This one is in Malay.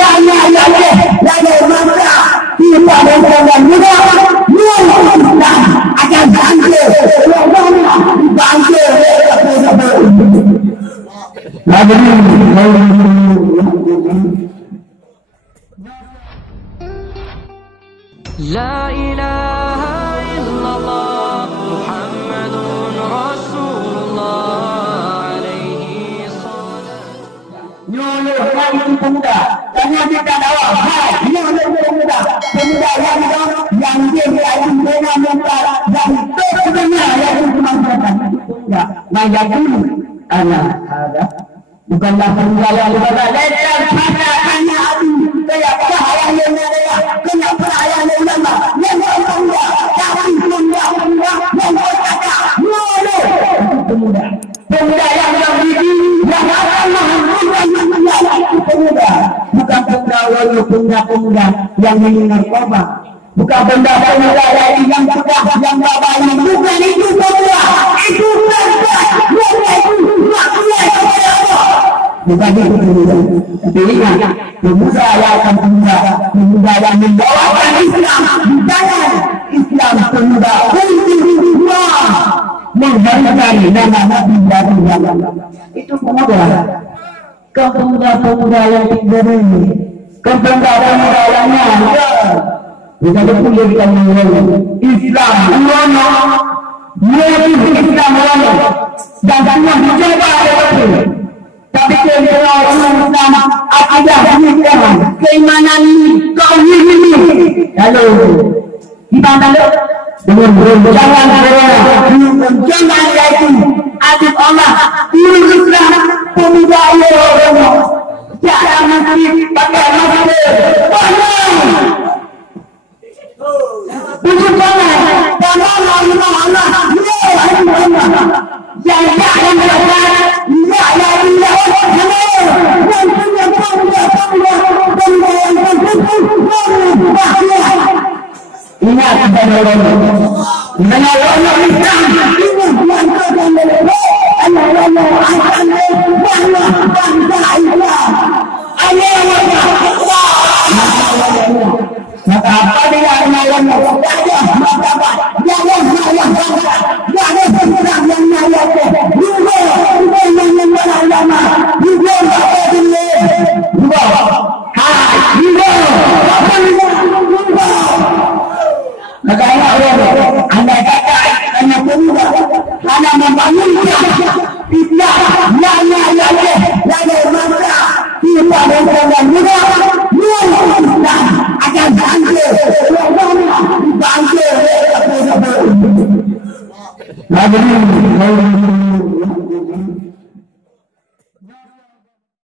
Lalu maka kita dengan mudah akan bangkit La ilaha illallah Muhammadun Rasulullah alaihi salam. Nyuluh kali pemuda. Tanya kita awak. Hai, nyuluh pemuda. Pemuda yang dia berada dengan mental dan sebenarnya yang dimaksudkan. Nah, yang dulu ada bukanlah pemuda yang berada dalam hanya adu. Saya perayaan yang ada. Kena perayaan yang lama. Yang pemuda. Tapi pemuda yang berkata. Nyuluh pemuda. Pemuda yang berdiri yang akan menghentikan pemuda. Bukan pemuda yang minum narkoba. Bukan pemuda yang sudah yang babayi. Bukan itu pemuda. Itu pemuda. Bukan itu pemuda. Tapi ingat, pemuda yang akan pemuda yang membawakan Islam. Bukan Islam pemuda. Menghargai nama Nabi itu pemuda. Kau pemuda yang berdiri. Kau pemuda yang nyata. Bukan pemuda yang nyata. Islam ulama. Islam ulama. Dan semua dicoba itu. Tapi kalau Islam ada keimanan kau ini. Halo. Gimana lo? Jangan yaitu adib Allah luruslah pemuda Allah jangan masjid pakai masker bukan Allah jangan ingat kepada Allah. Menolong Islam. Maka apa dia menolong? Anda kata hanya pemuda, hanya membangunkan Islam, lalu maka kita dengan mudah Islam akan bangkit.